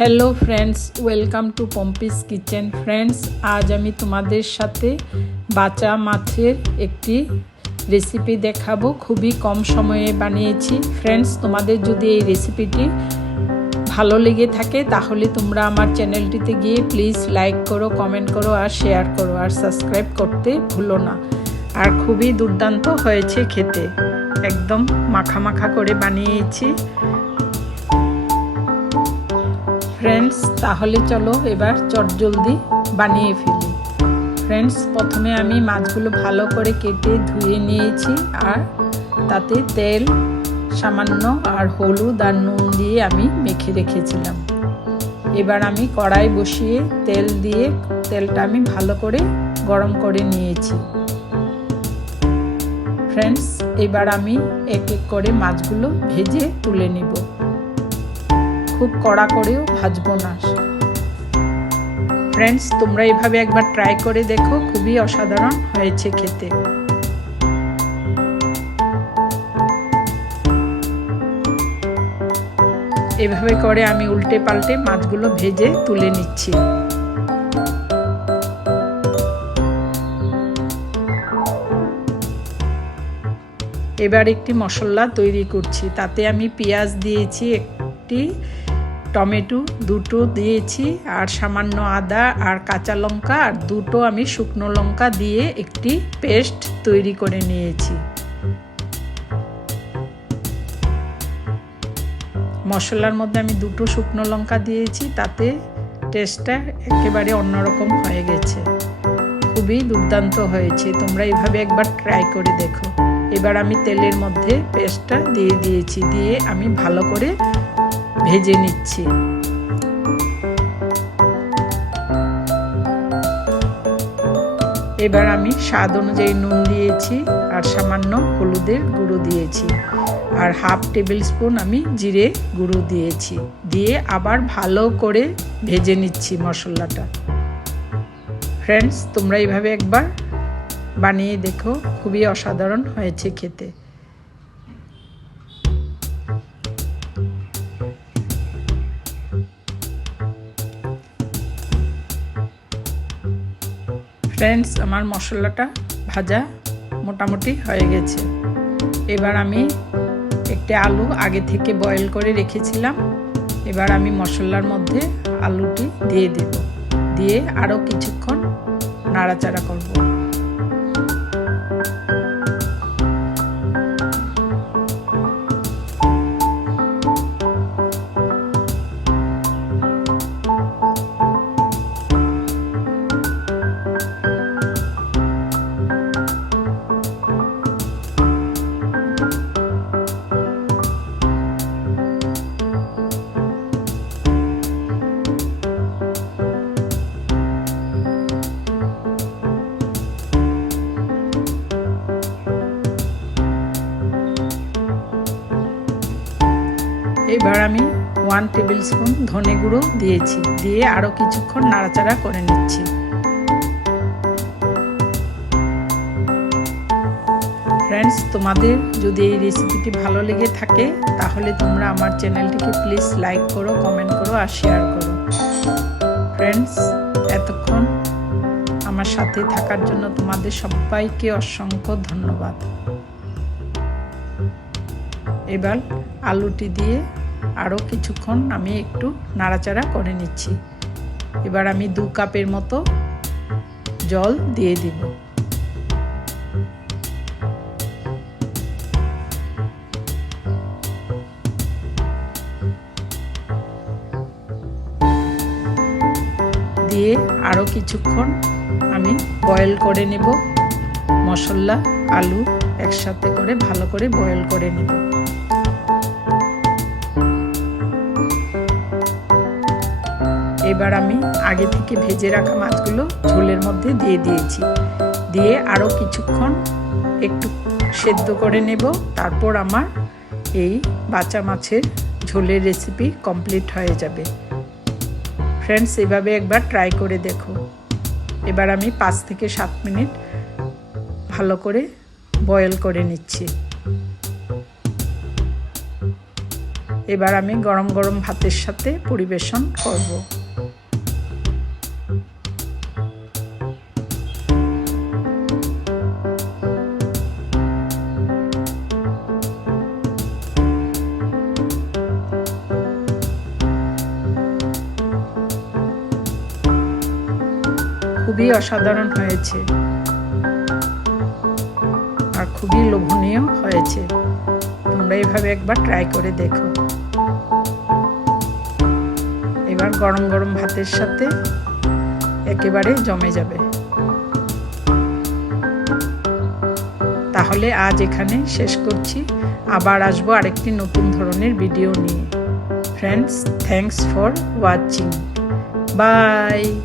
Hello friends, welcome to Pompi's kitchen. Friends, আজ আমি তোমাদের সাথে বাচা মাছের একটি রেসিপি দেখাবো। খুবই কম সময়ে বানিয়েছি। ফ্রেন্ডস, তোমাদের যদি এই রেসিপিটি ভালো লেগে থাকে তাহলে তোমরা আমার চ্যানেলটিতে গিয়ে প্লিজ লাইক করো, কমেন্ট করো আর শেয়ার করো, আর সাবস্ক্রাইব করতে ভুলো না। আর খুবই দুর্দান্ত হয়েছে খেতে, একদম মাখা মাখা করে বানিয়েছি। ফ্রেন্ডস, তাহলে চলো এবার চটজলদি বানিয়ে ফেলি। ফ্রেন্ডস, প্রথমে আমি মাছগুলো ভালো করে কেটে ধুয়ে নিয়েছি, আর তাতে তেল সামান্য আর হলুদ আর নুন দিয়ে আমি মেখে রেখেছিলাম। এবার আমি কড়াই বসিয়ে তেল দিয়ে তেলটা আমি ভালো করে গরম করে নিয়েছি। ফ্রেন্ডস, এবার আমি এক এক করে মাছগুলো ভেজে তুলে নিব। খুব কড়া করেও ভাজবো না। ফ্রেন্ডস, তোমরা এভাবে একবার ট্রাই করে দেখো, খুবই অসাধারণ হয়েছে খেতে। এভাবে করে আমি উল্টে পাল্টে মাছগুলো ভেজে তুলে নিচ্ছি। এবার একটি মশলা তৈরি করছি। তাতে আমি পেঁয়াজ দিয়েছি, একটি টমেটো দুটো দিয়েছি, আর সামান্য আদা আর কাঁচা লঙ্কা আর দুটো আমি শুকনো লঙ্কা দিয়ে একটি পেস্ট তৈরি করে নিয়েছি। মশলার মধ্যে আমি দুটো শুকনো লঙ্কা দিয়েছি, তাতে টেস্টটা একেবারে অন্যরকম হয়ে গেছে। খুবই দুর্দান্ত হয়েছে, তোমরা এইভাবে একবার ট্রাই করে দেখো। এবার আমি তেলের মধ্যে পেস্টটা দিয়ে দিয়েছি, দিয়ে আমি ভালো করে ভেজে নিচ্ছি। এবার আমি স্বাদ অনুযায়ী নুন দিয়েছি, আর সামান্য হলুদের গুঁড়ো দিয়েছি, আর হাফ টেবিল স্পুন আমি জিরে গুঁড়ো দিয়েছি, দিয়ে আবার ভালো করে ভেজে নিচ্ছি মশলাটা। ফ্রেন্ডস, তোমরা এইভাবে একবার বানিয়ে দেখো, খুবই অসাধারণ হয়েছে খেতে। ফ্রেন্ডস, আমার মশলাটা ভাজা মোটামুটি হয়ে গেছে। এবার আমি একটি আলু আগে থেকে বয়েল করে রেখেছিলাম। এবার আমি মশলার মধ্যে আলুটি দিয়ে দেব, দিয়ে আরও কিছুক্ষণ নাড়াচাড়া করব। এবার আমি 1 টেবিল স্পুন ধনে গুঁড়ো দিয়েছি, দিয়ে আরও কিছুক্ষণ নাড়াচাড়া করে নিচ্ছি। ফ্রেন্ডস, তোমাদের যদি এই রেসিপিটি ভালো লেগে থাকে তাহলে তোমরা আমার চ্যানেলটিকে প্লিজ লাইক করো, কমেন্ট করো আর শেয়ার করো। ফ্রেন্ডস, এতক্ষণ আমার সাথে থাকার জন্য তোমাদের সবাইকে অসংখ্য ধন্যবাদ। এবার আলুটি দিয়ে আরও কিছুক্ষণ আমি একটু নাড়াচাড়া করে নিচ্ছি। এবার আমি 2 কাপের মতো জল দিয়ে দিব। দিয়ে আরও কিছুক্ষণ আমি বয়েল করে নেব। মশলা আলু একসাথে করে ভালো করে বয়েল করে নেব। এবার আমি আগে থেকে ভেজে রাখা মাছগুলো ঝোলের মধ্যে দিয়ে দিয়েছি, দিয়ে আরও কিছুক্ষণ একটু সেদ্ধ করে নেব। তারপর আমার এই বাচা মাছের ঝোলের রেসিপি কমপ্লিট হয়ে যাবে। ফ্রেন্ডস, এভাবে একবার ট্রাই করে দেখো। এবার আমি 5 থেকে 7 মিনিট ভালো করে বয়েল করে নিচ্ছি। এবার আমি গরম গরম ভাতের সাথে পরিবেশন করব। খুবই অসাধারণ হয়েছে আর খুবই লোভনীয় হয়েছে। তোমরা এইভাবে একবার ট্রাই করে দেখো। এবার গরম গরম ভাতের সাথে একেবারে জমে যাবে। তাহলে আজ এখানে শেষ করছি। আবার আসবো আরেকটি নতুন ধরনের ভিডিও নিয়ে। Friends, thanks for watching. By.